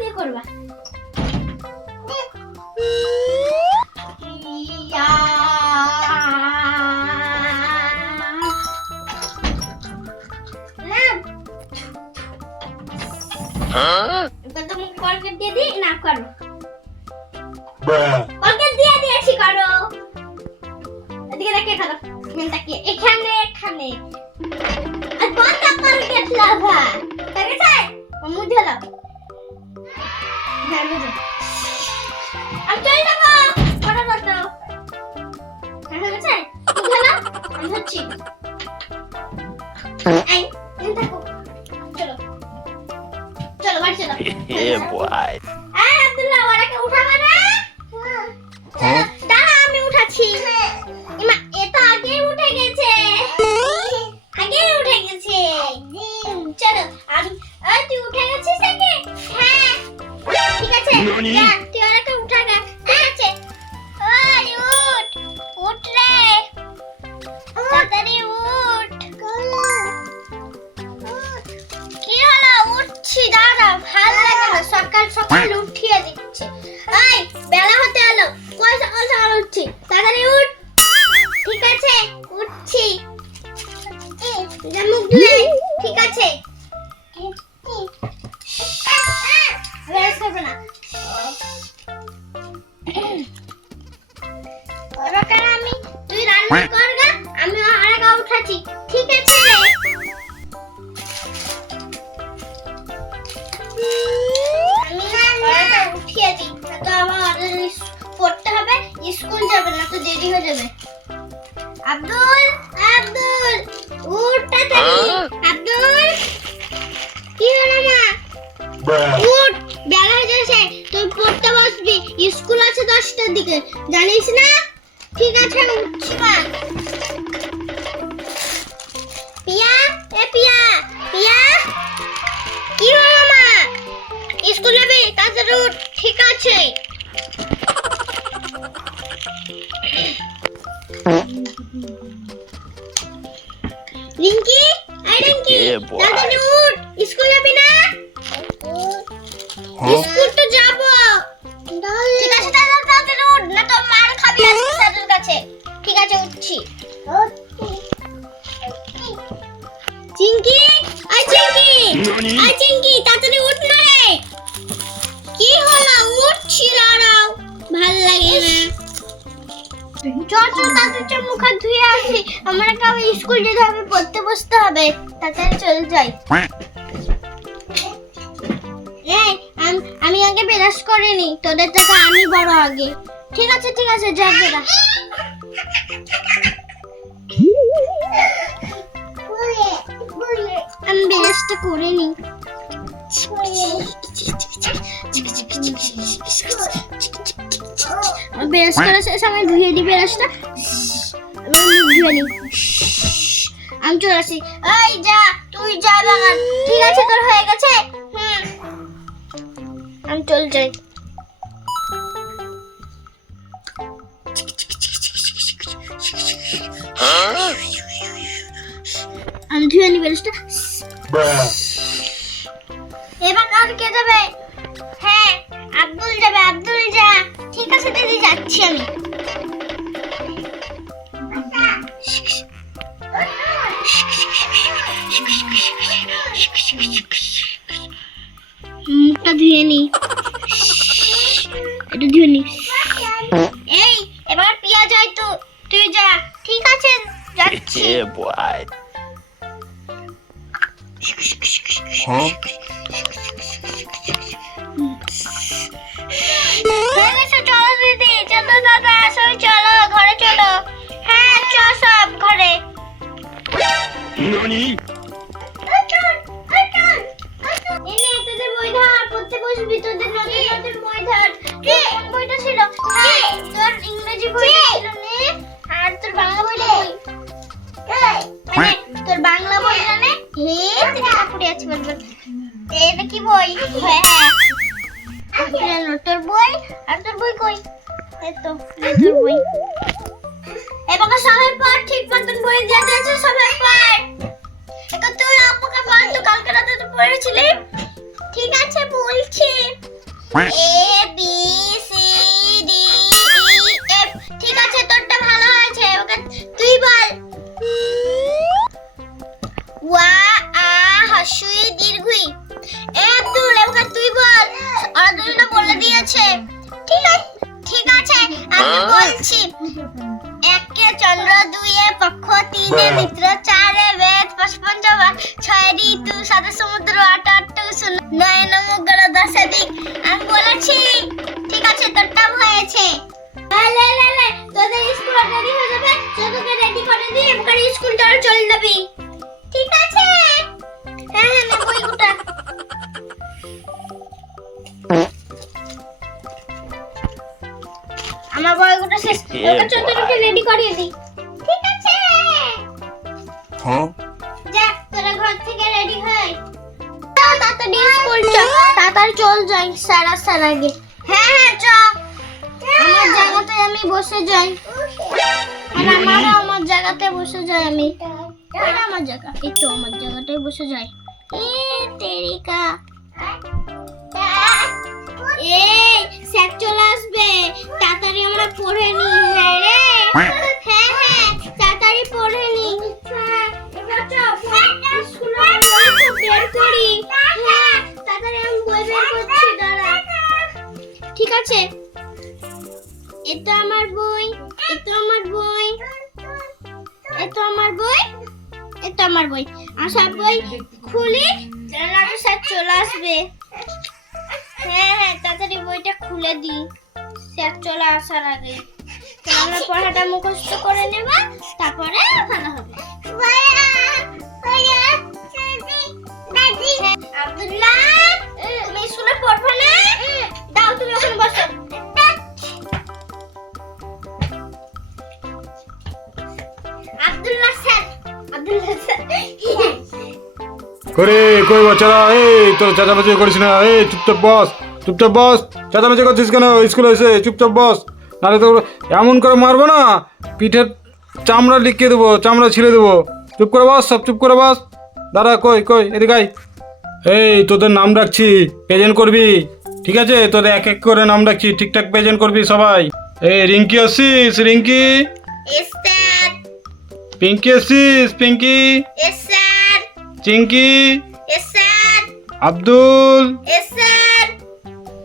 দিয়ে করবা। তো মুখ কলগেট দিয়ে দিই না করো। কলগেট দিয়ে দিয়েছি করো। এদিকে দেখে করো। এখানে এখানে এখানে। আর বন্ধ কলগেট লাগা। ঠিক আছে? মুখ ঢালো। হ্যাঁ বুঝো। আমি চলে যাবো। ফটো করতে। হ্যাঁ ঠিক আছে? মুখ ঢালো। আমি হচ্ছি। এই থাকো। চলো। চলো বাড়ি চলো। Yeah, boy. আব্দুল্লাহ ওরাকে উঠাবে না? চলো দাঁড়া আমি উঠাচ্ছি। ইমা এ তো আগে উঠে গেছে। আগে উঠে গেছে। চলো আমি তুই উঠে গেছিস আগে? হ্যাঁ ঠিক আছে যা তুই ওরাকে উঠা না। ঠিক আছে ওই উঠ উঠ রে তাড়াতাড়ি উঠ। কি হলো? উঠছি দাঁড়া ভাল লাগে না সকাল সকাল উঠিয়ে দিচ্ছে। এই বেলা হতে এলো কই সকাল সকাল উঠছি তাড়াতাড়ি উঠ। ঠিক আছে উঠছি। মুখ ধুয়ে ঠিক আছে বেশ করবে না। এবার আমি তুই রান্না করগা আমি আরেকটা উঠাচ্ছি। ঠিক আছে আমি উঠিয়ে দিই তো আমার পড়তে হবে স্কুল যাবে না তো দেরি হয়ে যাবে। আব্দুল আব্দুল উঠ তাড়াতাড়ি। আব্দুল কি হলো মা? উঠ বেলা হয়ে যাচ্ছে তুই পড়তে বসবি স্কুল আছে 10টার দিকে জানিস না? ঠিক আছে আমি উঠছি মা। পিয়া এ পিয়া পিয়া কি হলো মা? স্কুল যাবে তাড়াতাড়ি উঠ। ঠিক আছে রিঙ্কি আই রিঙ্কি তাড়াতাড়ি উঠ। স্কুল যাবি না? স্কুল তো যাব। ঠিক আছে তাড়াতাড়ি উঠ না তো মার খাবি আজকে স্যারের কাছে। ঠিক আছে উঠছি। চিঙ্কি আই চিঙ্কি আই চিঙ্কি তাড়াতাড়ি উঠ না রে। কি হলো? উঠছি দাঁড়াও ভাল লাগে না। চল চল তাড়াতাড়ি মুখ হাত ধুয়ে আসি। আমার কাছে স্কুল যেতে হবে পড়তে বসতে হবে। তাড়াতাড়ি চলে যাই। এই আমি আগে ব্রাশ করিনি তোদের থেকে আমি বড় আগে। ঠিক আছে যা বেরা। আমি ব্রাশটা করিনি। ব্রাশ করার শেষে আমি ধুয়ে দিই ব্রাশটা। আমি মুখ ধুয়ে নিই। আমি চলে আসি। এই যা তুই যা বাগান। ঠিক আছে তোর হয়ে গেছে? আমি চলে যাই। আমি ধুয়ে নিই ব্রাশটা। এবার আর কে যাবে? হ্যাঁ আব্দুল যাবে। আব্দুল যা। ঠিক আছে দিদি যাচ্ছি আমি। মুখটা ধুয়ে নি। এটা ধুয়ে নি। এই এবার পিয়া যাই তো তুই যা। ঠিক আছে যাচ্ছি। Yeah, boy. চলো দিদি চলো দাদা সবাই চলো ঘরে চলো। হ্যাঁ চল সব ঘরে। Nani? তোদের বই ধর পড়তে বসবি। তোদের নতুন বই ধর। কোন বইটা ছিল? তোর ইংরেজি বই ছিল নে আর তোর বাংলা বই মানে তোর বাংলা বই জানে হে তুই পড়ে আছিস বলবো। এটা কি বই? হ্যাঁ তোর বই আর তোর বই কই? এই তো তোর বই। এবার সবাই পড় ঠিক মতন বই দিয়ে দিয়েছে সবাই পড়। এখন তুই আমাকে বল তো কালকে রাতে তো পড়েছিলি। ঠিক আছে বলছি। A B C D E F. ঠিক আছে, তোরটা ভালো হয়েছে। ওকে তুই বল। ওয়া আ হস্যই দীর্ঘই। এ আব্দুল, ওকে তুই বল। ওরা দুজনে বলে দিয়েছে। ঠিক আছে, আমি বলছি। একে চন্দ্র, দুইয়ে পক্ষ, তিনে মিত্র, চারে বেদ, পাঁচ পঞ্চম, ছয় ঋতু, সাতে সমুদ্র, আট আটটু শূন্য, নয় নমগ্র, দশে দিক। আমি বলেছি। ঠিক আছে, তোরটাও হয়েছে। লে তোদের স্কুল রেডি হয়ে যাবে। তোদেরকে রেডি করে দিয়ে এবার স্কুলটা চলে যাবি। ঠিক আছে। হ্যাঁ নে বইগুটা। আমার বইগুটা শেষ। ওকে চন্দ্রকে রেডি করিয়ে দিই। ঠিক আছে। হ্যাঁ যা তোরা ঘর থেকে রেডি হই। তাড়াতাড়ি স্কুল চল। তাড়াতাড়ি চল যাই স্যার আগে। হ্যাঁ চ। আমার জায়গাতে আমি বসে যাই। আমার জায়গাতে বসে যাই আমি। আমার জায়গা এই তো, আমার জায়গাটায় বসে যাই। এ তেরিকা। এই স্যার চলে আসবে। তাড়াতাড়ি আমরা পড়ে নি। হ্যাঁ রে। হ্যাঁ তাড়াতাড়ি পড়ে নি। এবার চল স্কুলে বের করি। হ্যাঁ তাড়াতাড়ি আমি বই বের করছি, দাঁড়া। ঠিক আছে, এটা আমার বই, এটা আমার বই, এটা আমার বই, এটা আমার বই। আশা বই খুলি, জানালা স্যার চলে আসবে। হ্যাঁ তাড়াতাড়ি বইটা খুলে দিই স্যার চলে আসার আগে। আমরা পড়াটা মুখস্থ করে নেব, তারপরে ভালো হবে। আব্দুল্লাহ, তুমি স্কুলে পড়বে না? দাও, তুমি ওখানে বসো। Abdullah sir, Abdullah sir. করে কই বাচ্চারা, এই তোর চেঁচামেচি করিস না। এই চুপচাপ বস, চুপচাপ বস। চেঁচামেচি করছিস কেন? স্কুলে এসে চুপচাপ বস, নাহলে তো এমন করে মারবো না, পিঠের চামড়া লিখিয়ে দেবো, চামড়া ছিঁড়ে দেবো। চুপ করে বস, সব চুপ করে বস। দাঁড়া, কই এদিকে আয়। এই তোদের নাম ডাকছি, প্রেজেন্ট করবি। ঠিক আছে, তোদের এক এক করে নাম ডাকছি, ঠিকঠাক প্রেজেন্ট করবি সবাই। এই রিঙ্কি আসছিস? রিঙ্কি। Yes sir. পিঙ্কি আসছিস? Pinky. Yes sir. Chinky. Yes sir. Abdul. Yes sir.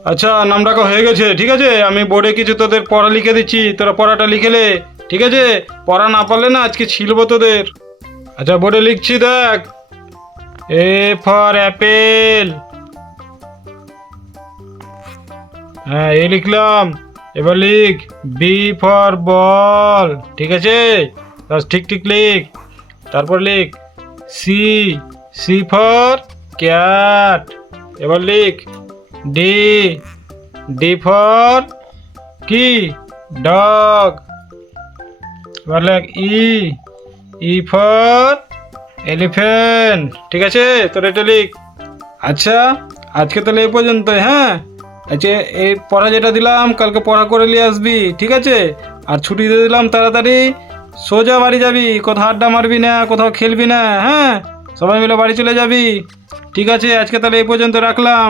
আচ্ছা, নাম ডাকা হয়ে গেছে। ঠিক আছে, আমি বোর্ডে কিছু তোদের পড়া লিখে দিচ্ছি, তোরা পড়াটা লিখেলে। ঠিক আছে, পড়া না পারলে না আজকে ছিলবো তোদের। আচ্ছা, বোর্ডে লিখছি, দেখ। A for Apple. হ্যাঁ, এ লিখলাম। এবার লিখ বি ফর বল। ঠিক আছে, ঠিক লিখ। তারপর লিখ সি ফর ক্যাট। এবার লিখ ডি ফর কি? ডগ। এবার লেখ ই ফর এলিফ্যান্ট। ঠিক আছে, তোর এটা লিখ। আচ্ছা, আজকে তাহলে এই পর্যন্ত। হ্যাঁ, আচ্ছা, এই পড়া যেটা দিলাম কালকে পড়া করে নিয়ে আসবি। ঠিক আছে, আর ছুটি দিয়ে দিলাম, তাড়াতাড়ি সোজা বাড়ি যাবি, কোথাও আড্ডা মারবি না, কোথাও খেলবি না। হ্যাঁ, সবাই মিলে বাড়ি চলে যাবি। ঠিক আছে, আজকে তাহলে এই পর্যন্ত রাখলাম।